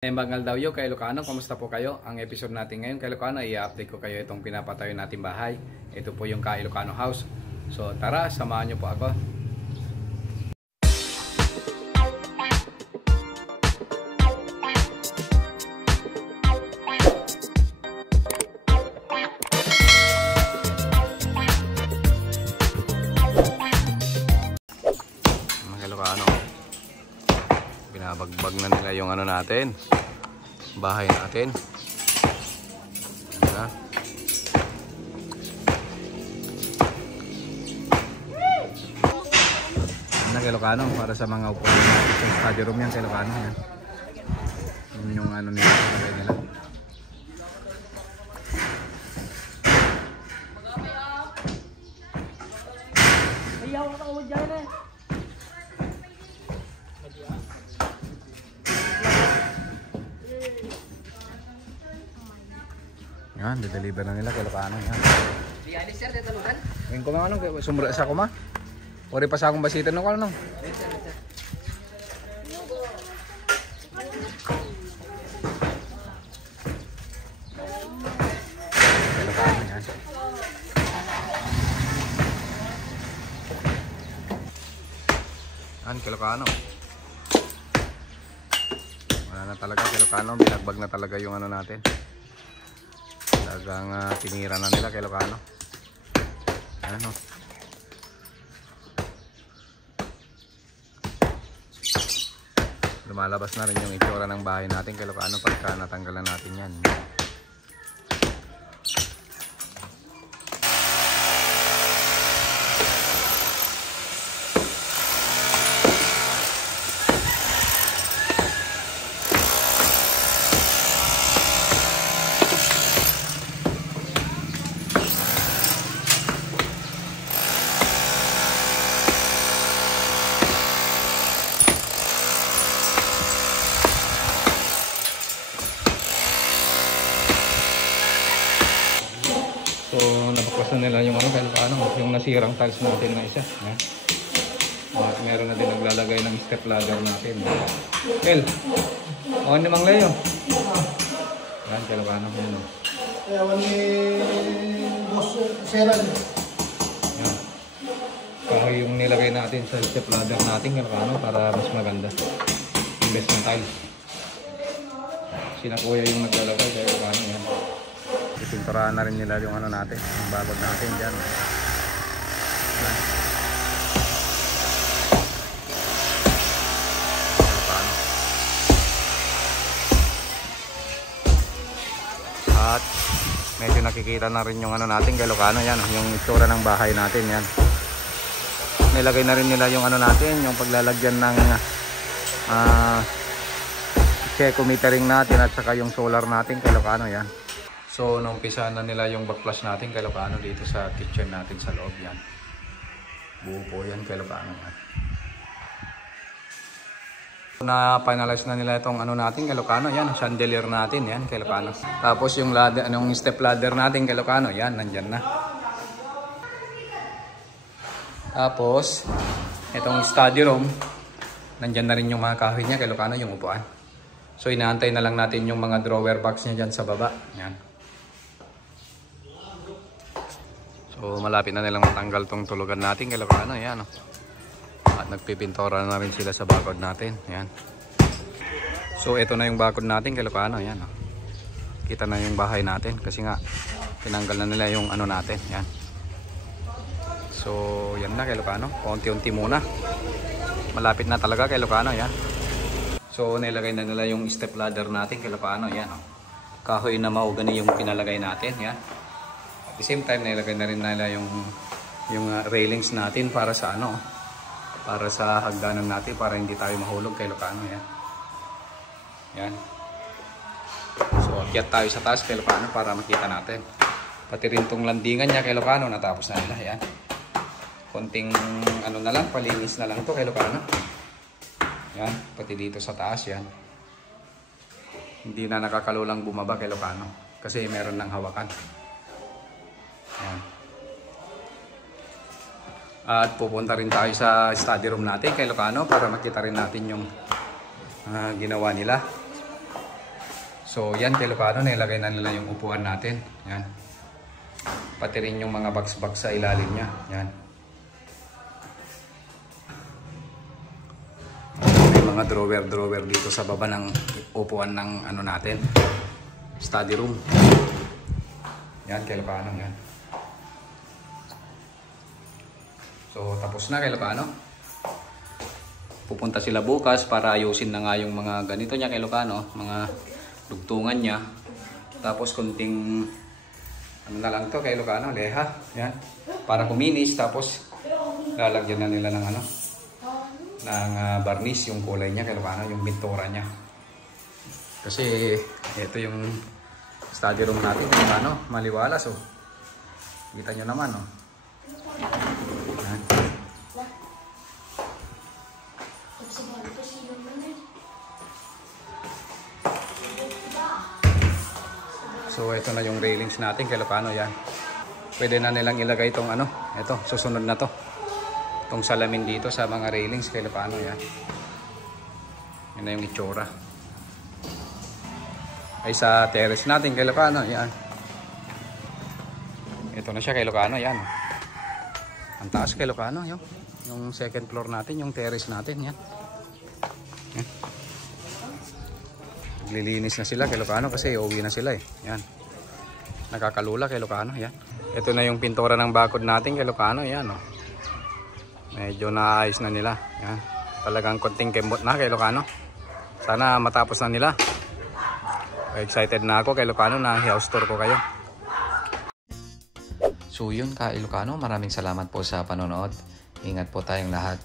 Bangal daw yo kay Ilocano, kamusta po kayo? Ang episode natin ngayon kay Ilocano, i-update ko kayo itong pinapatayo nating bahay. Ito po yung Ka Ilocano House. So tara, samahan nyo po ako. Mga Ilocano, binabagbag na nila yung ano natin, bahay natin. Diba? Yan kay Ilocano, para sa mga upuan natin sa study room yan kay Ilocano. Yan. Yun yung ano nila, palagay nila. Yan, dideliver na nila kay Ilocano. Yan. Ngayon ko mga anong, sumura sa ako ma. Ori pa sa akong basitan nung ano. Kay Ilocano yan. Yan, kay Ilocano. Wala na talaga kay Ilocano, binagbag na talaga yung ano natin. Talagang tinira na nila kay Ilocano. Ano? Lumalabas na rin yung itsura ng bahay natin kay Ilocano pagka natanggalan natin yan. So napakwasan nila yung ano kay Ilocano, yung nasirang tiles natin na isa. Yan. At meron na din naglalagay ng step ladder natin. El, o ano mang Leo? Yan kay Ilocano. Ewan ni Boss Seran. Yan. Kahoy yung nilagay natin sa step ladder natin kay Ilocano para mas maganda. Imbes ng tiles. Sina kuya yung naglalagay kay Ilocano. Yan. Ipinturahan na rin nila yung ano natin, yung bagod natin dyan. At medyo nakikita na rin yung ano natin kay Ilocano, yan, yung itsura ng bahay natin yan. Nilagay na rin nila yung ano natin, yung paglalagyan ng check-metering natin at saka yung solar natin kay Ilocano yan. So, naumpisa na nila yung backflush natin kay Ilocano dito sa kitchen natin sa loob yan. Buo po yan kay Ilocano. Na-finalize na nila itong ano natin kay Ilocano. Yan, chandelier natin yan kay Ilocano. Tapos yung ladder, yung step ladder natin kay Ilocano. Yan, nandyan na. Tapos, itong study room. Nandyan na rin yung mga kahoy niya kay Ilocano, yung upuan. So, inaantay na lang natin yung mga drawer box niya dyan sa baba. Yan. So malapit na nilang matanggal tong tulugan natin kay Ilocano, yan. At nagpipintora na rin sila sa bakod natin, yan. So ito na yung bakod natin kay Ilocano, yan. Kita na yung bahay natin kasi nga tinanggal na nila yung ano natin, yan. So yan na kay Ilocano, konti-unti muna. Malapit na talaga kay Ilocano, yan. So nilagay na nila yung step ladder natin kay Ilocano, yan. Kahoy na mahogany yung pinalagay natin, yan. At the same time, nilagay na rin nila yung railings natin para sa ano, para sa hagdanan natin, para hindi tayo mahulog kay Ilocano. Yan. Yan. So, akyat tayo sa taas kay Ilocano para makita natin. Pati rin tong landingan niya kay Ilocano, natapos na nila. Yan. Konting ano na lang, palinis na lang to kay Ilocano. Yan. Pati dito sa taas, yan. Hindi na nakakalulang bumaba kay Ilocano kasi meron ng hawakan. Yan. At pupunta rin tayo sa study room natin kay Ilocano para makita rin natin yung ginawa nila. So yan kay Ilocano, nilagay na nila yung upuan natin. Yan. Pati rin yung mga box-box sa ilalim niya. Yan. May mga drawer dito sa baba ng upuan ng ano natin. Study room. Yan kay Ilocano. Yan. So tapos na kay Ilocano. Pupunta sila bukas para ayusin na nga yung mga ganito niya kay Ilocano. Mga dugtungan niya. Tapos kunting ano na lang to kay Ilocano, leha. Yan. Para kuminis. Tapos lalagyan na nila ng ano, ng varnish yung kulay niya kay Ilocano, yung pintura niya. Kasi ito yung study room natin kay Ilocano, maliwalas oh. Kita nyo naman oh. Yan. So ito na yung railings natin kay Ilocano, yan. Pwede na nilang ilagay itong ano, ito, susunod na to. Itong salamin dito sa mga railings kay Ilocano, yan. Yan na yung itsura. Ay sa terrace natin kay Ilocano, yan. Ito na siya kay Ilocano, yan. Ang taas kay Ilocano, yung second floor natin, yung terrace natin, yan. Yan. Naglilinis na sila kay Ilocano kasi uuwi na sila eh. Yan. Nakakalula kay Ilocano, yan. Ito na yung pintura ng bakod natin kay Ilocano, yan oh. Medyo naayos na nila. Yan. Talagang konting kembot na kay Ilocano. Sana matapos na nila. Excited na ako kay Ilocano na i-house tour ko kayo. So yun kay Ilocano, maraming salamat po sa panonood. Ingat po tayong lahat.